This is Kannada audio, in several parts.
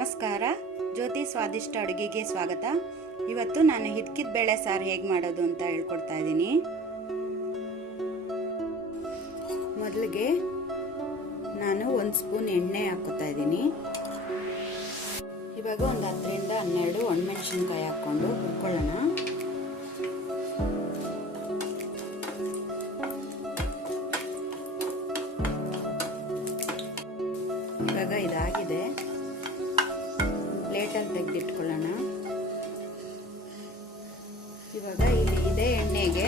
ನಮಸ್ಕಾರ. ಜ್ಯೋತಿ ಸ್ವಾದಿಷ್ಟ ಅಡುಗೆಗೆ ಸ್ವಾಗತ. ಇವತ್ತು ನಾನು ಹಿದ್ಕಿದ ಬೇಳೆ ಸಾರು ಹೇಗೆ ಮಾಡೋದು ಅಂತ ಹೇಳ್ಕೊಡ್ತಾ ಇದ್ದೀನಿ. ಮೊದಲಿಗೆ ನಾನು 1 ಸ್ಪೂನ್ ಎಣ್ಣೆ ಹಾಕೋತಾ ಇದ್ದೀನಿ. ಇವಾಗ ಒಂದು 10 ರಿಂದ 12 ಒಣಮೆಣಸಿನ್ಕಾಯಿ ಹಾಕ್ಕೊಂಡು ಹುರ್ಕೊಳ್ಳೋಣ. ಇವಾಗ ಇದಾಗಿದೆ, ಪ್ಲೇಟಲ್ಲಿ ತೆಗೆದಿಟ್ಕೊಳ್ಳೋಣ. ಇವಾಗ ಇಲ್ಲಿ ಇದೇ ಎಣ್ಣೆಗೆ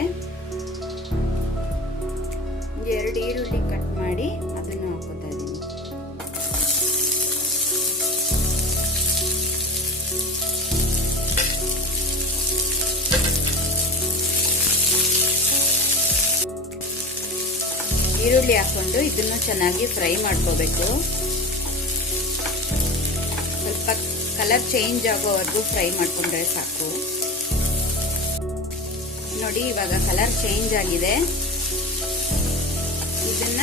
2 ಈರುಳ್ಳಿ ಕಟ್ ಮಾಡಿ ಅದನ್ನು ಹಾಕೋತಾ ಇದ್ದೀನಿ. ಈರುಳ್ಳಿ ಹಾಕೊಂಡು ಇದನ್ನು ಚೆನ್ನಾಗಿ ಫ್ರೈ ಮಾಡ್ಕೋಬೇಕು. ಸ್ವಲ್ಪ ಕಲರ್ ಚೇಂಜ್ ಆಗೋವರೆಗೂ ಫ್ರೈ ಮಾಡ್ಕೊಂಡ್ರೆ ಸಾಕು. ನೋಡಿ, ಇವಾಗ ಕಲರ್ ಚೇಂಜ್ ಆಗಿದೆ. ಇದನ್ನ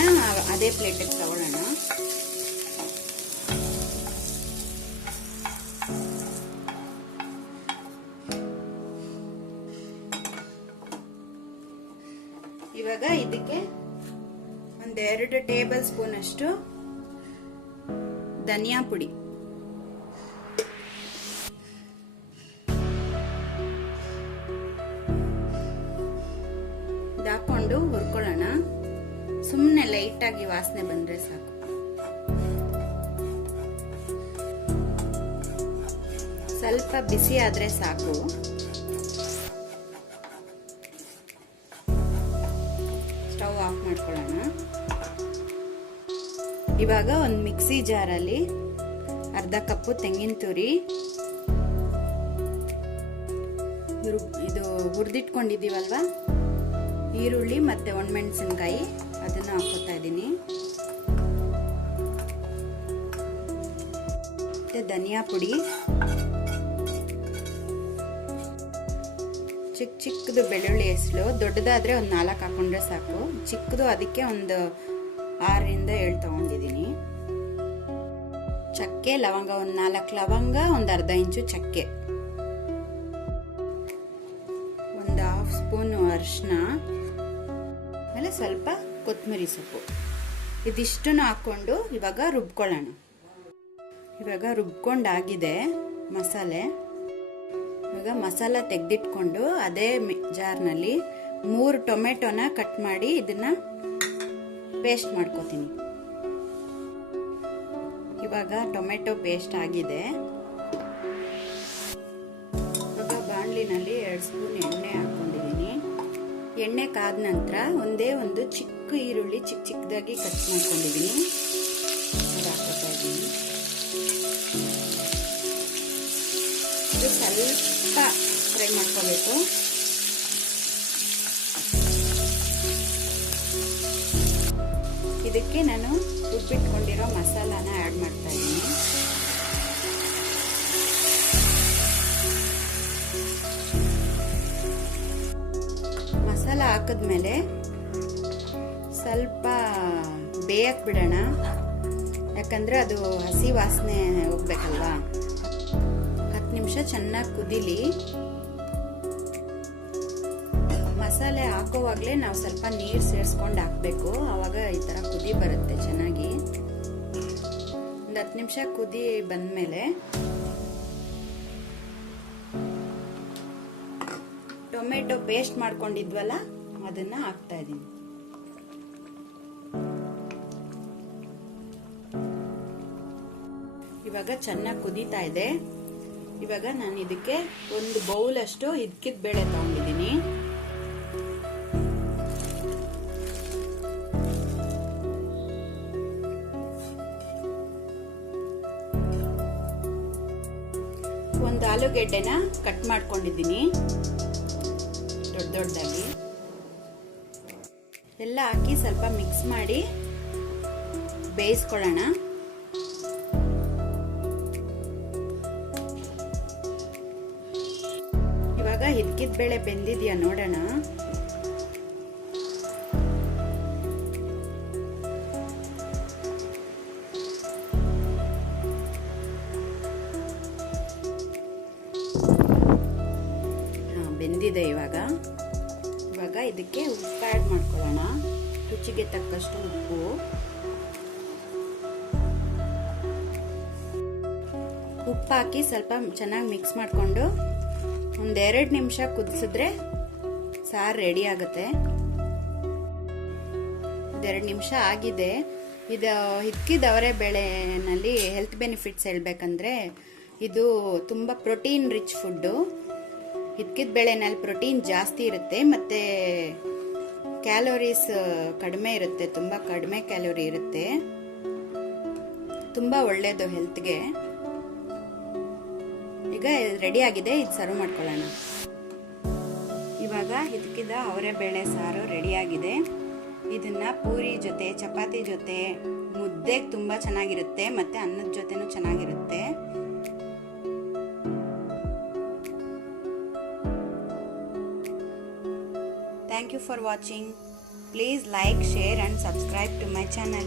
ಅದೇ ಪ್ಲೇಟಿಗೆ ತಗೊಳ್ಳೋಣ. ಇವಾಗ ಇದಕ್ಕೆ 1-2 ಟೇಬಲ್ ಸ್ಪೂನ್ ಅಷ್ಟು ಧನಿಯಾ ಪುಡಿ, ಹಾಕೊಂಡು ಹುರ್ಕೊಳ್ಳೋಣ. ಸುಮ್ಮನೆ ಲೈಟ್ ಆಗಿ ವಾಸನೆ ಬಂದ್ರೆ ಸಾಕು. ಸ್ವಲ್ಪ ಬಿಸಿ ಆದ್ರೆ ಸಾಕು. ಸ್ಟವ್ ಆಫ್ ಮಾಡ್ಕೊಳ್ಳೋಣ. ಇವಾಗ ಒಂದು ಮಿಕ್ಸಿ ಜಾರಲ್ಲಿ ಅರ್ಧ ಕಪ್ಪು ತೆಂಗಿನ ತುರಿ, ಇದು ಹುರಿದಿಟ್ಕೊಂಡಿದೀವಲ್ವಾ ಈರುಳ್ಳಿ ಮತ್ತೆ ಒಣಮೆಣಸಿನಕಾಯಿ, ಅದನ್ನು ಹಾಕೋತಾ ಇದ್ದೀನಿ. ಮತ್ತೆ ಧನಿಯಾ ಪುಡಿ, ಚಿಕ್ಕದು ಬೆಳ್ಳುಳ್ಳಿ ಹೆಸರು, ದೊಡ್ಡದಾದ್ರೆ ಒಂದು 4 ಹಾಕೊಂಡ್ರೆ ಸಾಕು. ಚಿಕ್ಕದು ಅದಕ್ಕೆ ಒಂದು 6 ರಿಂದ 7 ತಗೊಂಡಿದ್ದೀನಿ. ಚಕ್ಕೆ, ಲವಂಗ, ಒಂದು 4 ಲವಂಗ, ಒಂದು ಅರ್ಧ ಇಂಚು ಚಕ್ಕೆ, ಒಂದು 1/2 ಸ್ಪೂನ್ ಅರಿಶಿನ, ಆಮೇಲೆ ಸ್ವಲ್ಪ ಕೊತ್ತಂಬರಿ ಸೊಪ್ಪು. ಇದಿಷ್ಟನ್ನು ಹಾಕೊಂಡು ಇವಾಗ ರುಬ್ಕೊಳ್ಳೋಣ. ಇವಾಗ ರುಬ್ಕೊಂಡಾಗಿದೆ ಮಸಾಲೆ. ಇವಾಗ ಮಸಾಲ ತೆಗೆದಿಟ್ಕೊಂಡು ಅದೇ ಜಾರ್ನಲ್ಲಿ 3 ಟೊಮೆಟೊನ ಕಟ್ ಮಾಡಿ ಇದನ್ನ ಪೇಸ್ಟ್ ಮಾಡ್ಕೋತೀನಿ. ಇವಾಗ ಟೊಮೆಟೊ ಪೇಸ್ಟ್ ಆಗಿದೆ. ಇವಾಗ ಬಾಣಲಿನಲ್ಲಿ 2 ಸ್ಪೂನ್ ಎಣ್ಣೆ ಹಾಕೊಂಡಿದ್ದೀನಿ. ಎಣ್ಣೆ ಕಾದ ನಂತರ ಒಂದೇ ಒಂದು ಚಿಕ್ಕ ಈರುಳ್ಳಿ ಚಿಕ್ಕದಾಗಿ ಕಟ್ ಮಾಡ್ಕೊಂಡಿದ್ದೀನಿ, ಅದು ಹಾಕೋತಾ ಇದ್ದೀನಿ. ಇದು ಸ್ವಲ್ಪ ಫ್ರೈ ಮಾಡ್ಕೋಬೇಕು. ಇದಕ್ಕೆ ನಾನು ರುಬ್ಬಿಟ್ಕೊಂಡಿರೋ ಮಸಾಲಾನ ಆ್ಯಡ್ ಮಾಡ್ತಾ ಇದ್ದೀನಿ. ಮಸಾಲ ಹಾಕಿದ್ಮೇಲೆ ಸ್ವಲ್ಪ ಬೇಯಕ್ಕೆ ಬಿಡೋಣ, ಯಾಕಂದ್ರೆ ಅದು ಹಸಿ ವಾಸನೆ ಹೋಗ್ಬೇಕಲ್ವಾ. 10 ನಿಮಿಷ ಚೆನ್ನಾಗಿ ಕುದಿಲಿ. ಮಸಾಲೆ ಹಾಕೋವಾಗಲೇ ನಾವು ಸ್ವಲ್ಪ ನೀರು ಸೇರಿಸ್ಕೊಂಡು ಹಾಕಬೇಕು, ಆವಾಗ ಈ ಥರ ಕುದಿ ಬರುತ್ತೆ ಚೆನ್ನಾಗಿ. ಒಂದು 10 ನಿಮಿಷ ಕುದಿ ಬಂದಮೇಲೆ ಟೊಮೆಟೊ ಪೇಸ್ಟ್ ಮಾಡ್ಕೊಂಡಿದ್ವಲ್ಲ ಅದನ್ನ ಹಾಕ್ತಾ ಇದ್ದೀನಿ. ಇವಾಗ ಚೆನ್ನಾಗಿ ಕುದೀತಾ ಇದೆ. ಇವಾಗ ನಾನು ಇದಕ್ಕೆ 1 ಬೌಲ್ ಅಷ್ಟು ಹಿದ್ಕಿದ ಬೇಳೆ ತಗೊಂಡಿದ್ದೀನಿ. ಒಂದು ಆಲೂಗೆಡ್ಡೆನ ಕಟ್ ಮಾಡ್ಕೊಂಡಿದ್ದೀನಿ ದೊಡ್ಡದಾಗಿ. ಎಲ್ಲ ಹಾಕಿ ಸ್ವಲ್ಪ ಮಿಕ್ಸ್ ಮಾಡಿ ಬೇಯಿಸ್ಕೊಳ್ಳೋಣ. ಇವಾಗ ಹಿದ್ಕಿದ ಬೇಳೆ ಬೆಂದಿದ್ಯಾ ನೋಡೋಣ. ಬೆಂದಿದೆ. ಇವಾಗ ಇದಕ್ಕೆ ಉಪ್ಪು ಆ್ಯಡ್ ಮಾಡ್ಕೊಳ್ಳೋಣ. ರುಚಿಗೆ ತಕ್ಕಷ್ಟು ಉಪ್ಪು. ಉಪ್ಪು ಹಾಕಿ ಸ್ವಲ್ಪ ಚೆನ್ನಾಗಿ ಮಿಕ್ಸ್ ಮಾಡಿಕೊಂಡು 1-2 ನಿಮಿಷ ಕುದಿಸಿದ್ರೆ ಸಾರು ರೆಡಿ ಆಗುತ್ತೆ. 2 ನಿಮಿಷ ಆಗಿದೆ. ಇದು ಹಿತ್ಕಿದ ಅವರೆ ಬೇಳೆನಲ್ಲಿ ಹೆಲ್ತ್ ಬೆನಿಫಿಟ್ಸ್ ಹೇಳ್ಬೇಕಂದ್ರೆ ಇದು ತುಂಬ ಪ್ರೋಟೀನ್ ರಿಚ್ ಫುಡ್ಡು. ಹಿತ್ಕಿದ ಬೇಳೆನಲ್ಲಿ ಪ್ರೋಟೀನ್ ಜಾಸ್ತಿ ಇರುತ್ತೆ ಮತ್ತು ಕ್ಯಾಲೋರೀಸ್ ಕಡಿಮೆ ಇರುತ್ತೆ, ತುಂಬ ಕಡಿಮೆ ಕ್ಯಾಲೋರಿ ಇರುತ್ತೆ, ತುಂಬ ಒಳ್ಳೆಯದು ಹೆಲ್ತ್ಗೆ. ಈಗ ರೆಡಿ ಆಗಿದೆ, ಇದು ಸರ್ವ್ ಮಾಡ್ಕೊಳ್ಳೋಣ. ಇವಾಗ ಹಿತ್ಕಿದ ಅವರೆ ಬೇಳೆ ಸಾರು ರೆಡಿಯಾಗಿದೆ. ಇದನ್ನ ಪೂರಿ ಜೊತೆ, ಚಪಾತಿ ಜೊತೆ, ಮುದ್ದೆಗೆ ತುಂಬ ಚೆನ್ನಾಗಿರುತ್ತೆ ಮತ್ತು ಅನ್ನದ ಜೊತೆನೂ ಚೆನ್ನಾಗಿರುತ್ತೆ. Thank you for watching. Please like, share and subscribe to my channel.